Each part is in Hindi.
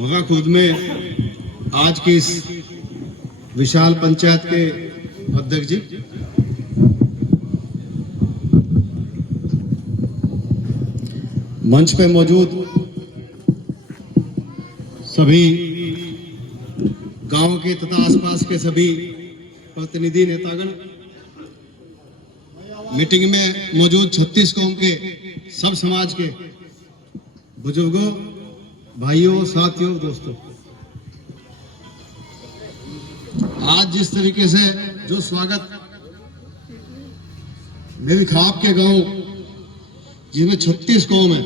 भोगा खुर्द में आज की इस विशाल पंचायत के अध्यक्ष जी, मंच पे मौजूद सभी गांव के तथा आसपास के सभी प्रतिनिधि नेतागण, मीटिंग में मौजूद 36 कौम के सब समाज के बुजुर्गों, भाइयों, साथियों, दोस्तों, आज जिस तरीके से जो स्वागत मेरी खाप के गांव जिसमें 36 कौम है,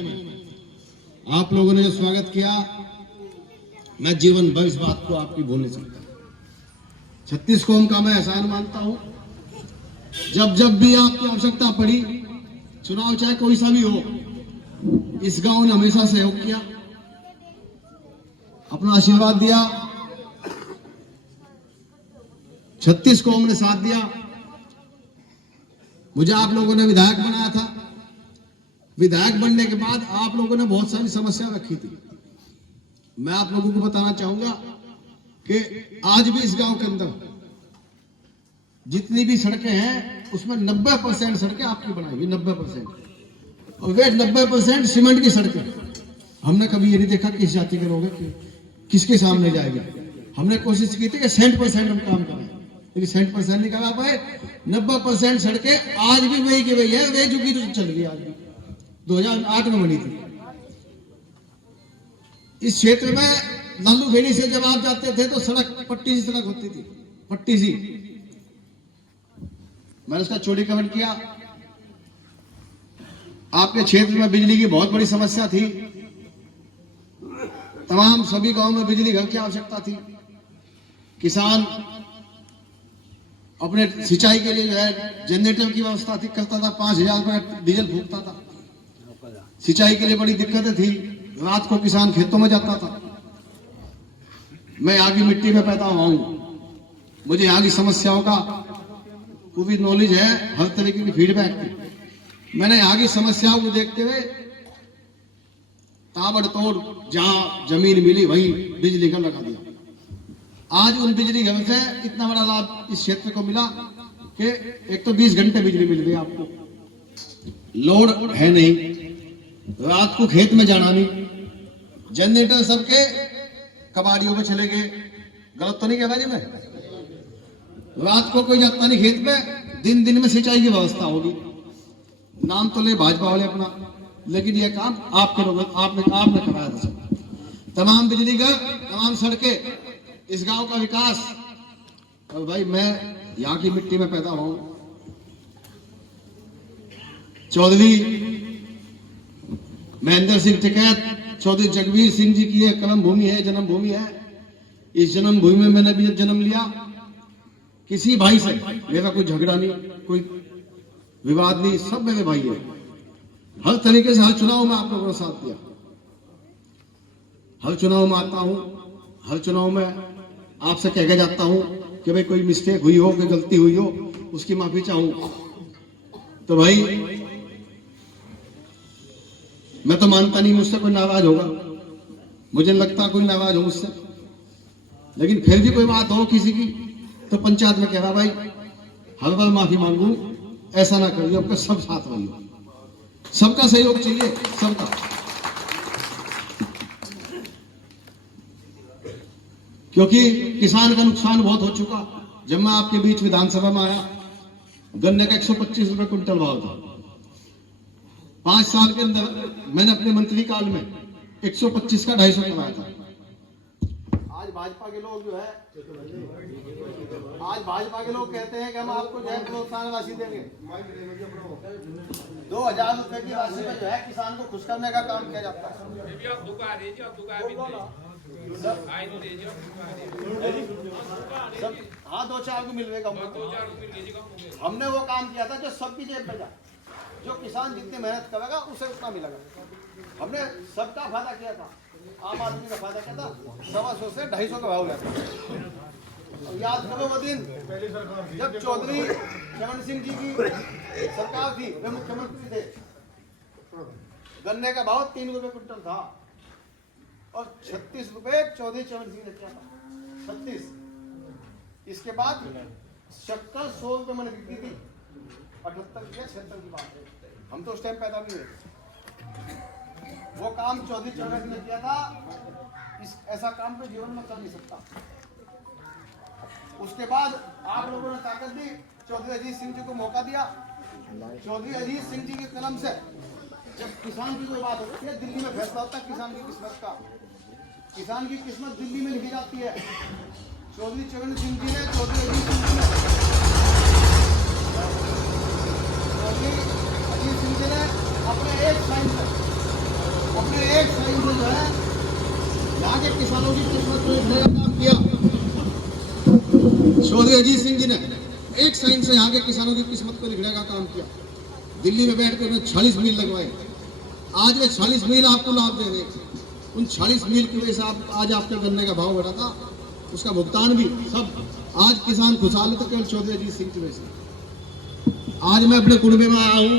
आप लोगों ने जो स्वागत किया, मैं जीवन भर इस बात को आपकी भूल नहीं सकता। 36 कौम का मैं एहसान मानता हूं। जब जब भी आपकी आवश्यकता पड़ी, चुनाव चाहे कोई सा भी हो, इस गांव ने हमेशा सहयोग किया, अपना आशीर्वाद दिया। 36 कौम ने साथ दिया। मुझे आप लोगों ने विधायक बनाया था। विधायक बनने के बाद आप लोगों ने बहुत सारी समस्या रखी थी। मैं आप लोगों को बताना चाहूंगा कि आज भी इस गांव के अंदर जितनी भी सड़कें हैं, उसमें 90% सड़कें आपकी बनाई हुई, 90%, और वे 90% सीमेंट की सड़कें। हमने कभी ये नहीं देखा किस जाति के लोग हैं, किसके सामने जाएगी। हमने कोशिश की थी कि 100% हम काम करें, लेकिन 100% नहीं करा पाए। 90% सड़कें आज भी वही की वही है, वे जुगी तो चल गई। आज भी 2008 में बनी थी। इस क्षेत्र में लालू खेड़ी से जब आप जाते थे तो सड़क पट्टी सी सड़क होती थी, पट्टी सी। मैंने उसका चौड़ीकरण किया। आपके क्षेत्र में बिजली की बहुत बड़ी समस्या थी। तमाम सभी गांव में बिजली घर की आवश्यकता थी। किसान अपने सिंचाई के लिए जो है जनरेटर की व्यवस्था थी, करता था, 5000 रुपये डीजल फूकता था। सिंचाई के लिए बड़ी दिक्कतें थी। रात को किसान खेतों में जाता था। मैं यहाँ की मिट्टी में पैदा हुआ हूं, मुझे यहाँ की समस्याओं का पूरी नॉलेज है, हर तरीके की फीडबैक थी। मैंने यहाँ की समस्याओं को देखते हुए ताबड़तोड़ जहां जमीन मिली वहीं बिजली घर लगा दिया। आज उन बिजली घर से इतना बड़ा लाभ इस क्षेत्र को मिला कि एक तो 20 घंटे बिजली मिल गई आपको, लोड है नहीं, रात को खेत में जाना नहीं, जनरेटर सबके कबाड़ियों में चले गए। गलत तो नहीं कह रहा जी मैं? रात को कोई जाता नहीं खेत में, दिन दिन में सिंचाई की व्यवस्था होगी। नाम तो ले भाजपा वाले अपना, लेकिन यह काम आप करोगे, आपने कराया था सब। तमाम बिजली घर, तमाम सड़कें, इस गांव का विकास। और भाई मैं यहाँ की मिट्टी में पैदा हुआ हूं। चौधरी महेंद्र सिंह टिकैत, चौधरी जगवीर सिंह जी की यह कर्म भूमि है, जन्मभूमि है। इस जन्मभूमि में मैंने भी जन्म लिया। किसी भाई से मेरा कोई झगड़ा नहीं, कोई विवाद नहीं, सब मेरे भाई है। हर तरीके से हर चुनाव में आप लोगों ने साथ दिया। हर चुनाव में आता हूं, हर चुनाव में आपसे कह के जाता हूं कि भाई कोई मिस्टेक हुई हो, कोई गलती हुई हो, उसकी माफी चाहूं। तो भाई मैं तो मानता नहीं मुझसे कोई नाराज होगा, मुझे लगता कोई नाराज हो मुझसे, लेकिन फिर भी कोई बात हो किसी की तो पंचायत में कह रहा भाई हर बार माफी मांगू, ऐसा ना करिए, आपका सब साथ रहिए, सबका सहयोग चाहिए, सबका। क्योंकि किसान का नुकसान बहुत हो चुका। जब मैं आपके बीच विधानसभा में आया, गन्ने का 125 रुपए क्विंटल भाव था। 5 साल के अंदर मैंने अपने मंत्री काल में 125 का 250 कमाया था। आज भाजपा के लोग जो है, आज भाजपा के लोग कहते हैं कि हम आपको जो है प्रोत्साहन राशि देंगे। 2000 रुपए की राशि में जो है किसान को खुश करने का काम किया जाता है। हाँ, 2-4 को मिल रहा। हमने वो काम किया था जो सबकी जेब में जाए। जो किसान जितनी मेहनत करेगा उसे उतना मिलेगा। हमने सबका फायदा किया था। आम आदमी का फायदा किया था। 125 से 250 का भाव लेता। याद करो वो दिन जब चौधरी चरण सिंह जी की सरकार थी, वे मुख्यमंत्री थे। गन्ने का भाव 3 रुपए क्विंटल था। और 36 रुपए चौधरी चरण सिंह ने किया था, 36। इसके बाद शक्कर 100 रुपए मैंने बिकी थी, 78 या 76 की बात है, हम तो उस टाइम पैदा भी हुए। वो काम चौधरी चरण सिंह ने किया था, ऐसा काम तो जीवन में कर नहीं सकता। उसके बाद आप लोगों ने ताकत दी, चौधरी अजीत सिंह जी को मौका दिया। चौधरी अजीत सिंह जी के कलम से जब किसान की कोई बात होती है, दिल्ली में फैसला होता है किसान की किस्मत का। किसान की किस्मत दिल्ली में लिखी जाती है। चौधरी चरण सिंह जी ने, चौधरी अजीत सिंह जी ने अपने एक साइन से जो है यहाँ के किसानों की किस्मत को लिखने का काम किया। चौधरी अजीत सिंह जी ने एक साइन से यहाँ के किसानों की किस्मत को लिखने का काम किया। दिल्ली में बैठ कर उन्हें 40 मील लगवाए। आज वे 40 मील आपको लाभ दे रहे। उन 40 मील की वजह से आज आपके गन्ने का भाव बढ़ा था, उसका भुगतान भी सब आज किसान खुशहाल है, तो केवल चौधरी अजीत सिंह की वजह से। आज मैं अपने कुटुंब में आया हूँ,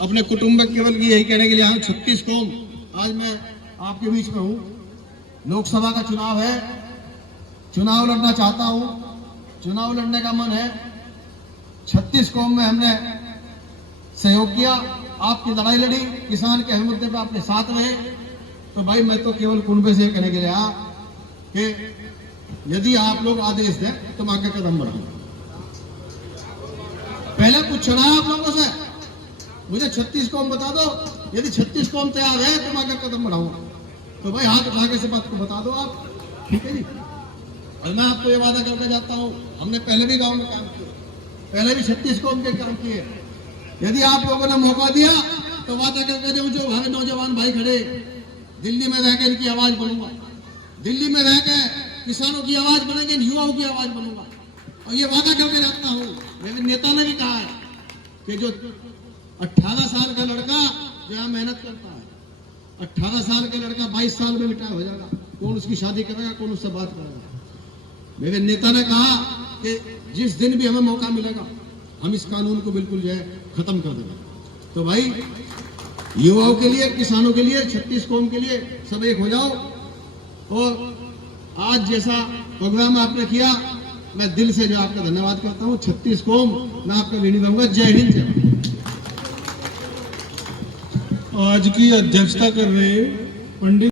अपने कुटुंब में केवल यही कहने के लिए आया हूँ, 36 कौम आज मैं आपके बीच में हूँ। लोकसभा का चुनाव है, चुनाव लड़ना चाहता हूँ, चुनाव लड़ने का मन है। 36 कौम में हमने सहयोग किया, आपकी लड़ाई लड़ी, किसान के हर मुद्दे पर आपके साथ रहे। तो भाई मैं तो केवल कुंबे से कहने के लिए आया कि यदि आप लोग आदेश दें तो मैं आगे कदम बढ़ाऊं। पहले पूछना है आप लोगों से, मुझे 36 कौम बता दो, यदि 36 कौम तैयार है तो मैं आगे कदम बढ़ाऊंगा। तो भाई हाथ उठा के से बात को बता दो आप, ठीक है जी। और मैं आपको ये वादा करके जाता हूँ, हमने पहले भी गांव में काम किया, पहले भी 36 कौम के काम किए। यदि आप लोगों ने मौका दिया तो वादा करके जाऊं, जो हमारे नौजवान भाई खड़े, दिल्ली में रहकर इनकी आवाज बनूंगा, दिल्ली में रहकर किसानों की आवाज बनेगी, युवाओं की आवाज बनूंगा। और ये वादा करके जाता हूँ, मेरे नेता ने भी कहा है कि जो 18 साल का लड़का जो यहाँ मेहनत करता है, 18 साल का लड़का 22 साल में रिटायर हो जाएगा, कौन उसकी शादी करेगा, कौन उससे बात करेगा। मेरे नेता ने कहा कि जिस दिन भी हमें मौका मिलेगा हम इस कानून को बिल्कुल जो है खत्म कर देंगे। तो भाई युवाओं के लिए, किसानों के लिए, 36 कौम के लिए सब एक हो जाओ। और आज जैसा प्रोग्राम आपने किया, मैं दिल से जो आपका धन्यवाद करता हूँ। 36 कौम मैं आपका ऋणी रहूंगा। जय हिंद, जय भारत। आज की अध्यक्षता कर रहे पंडित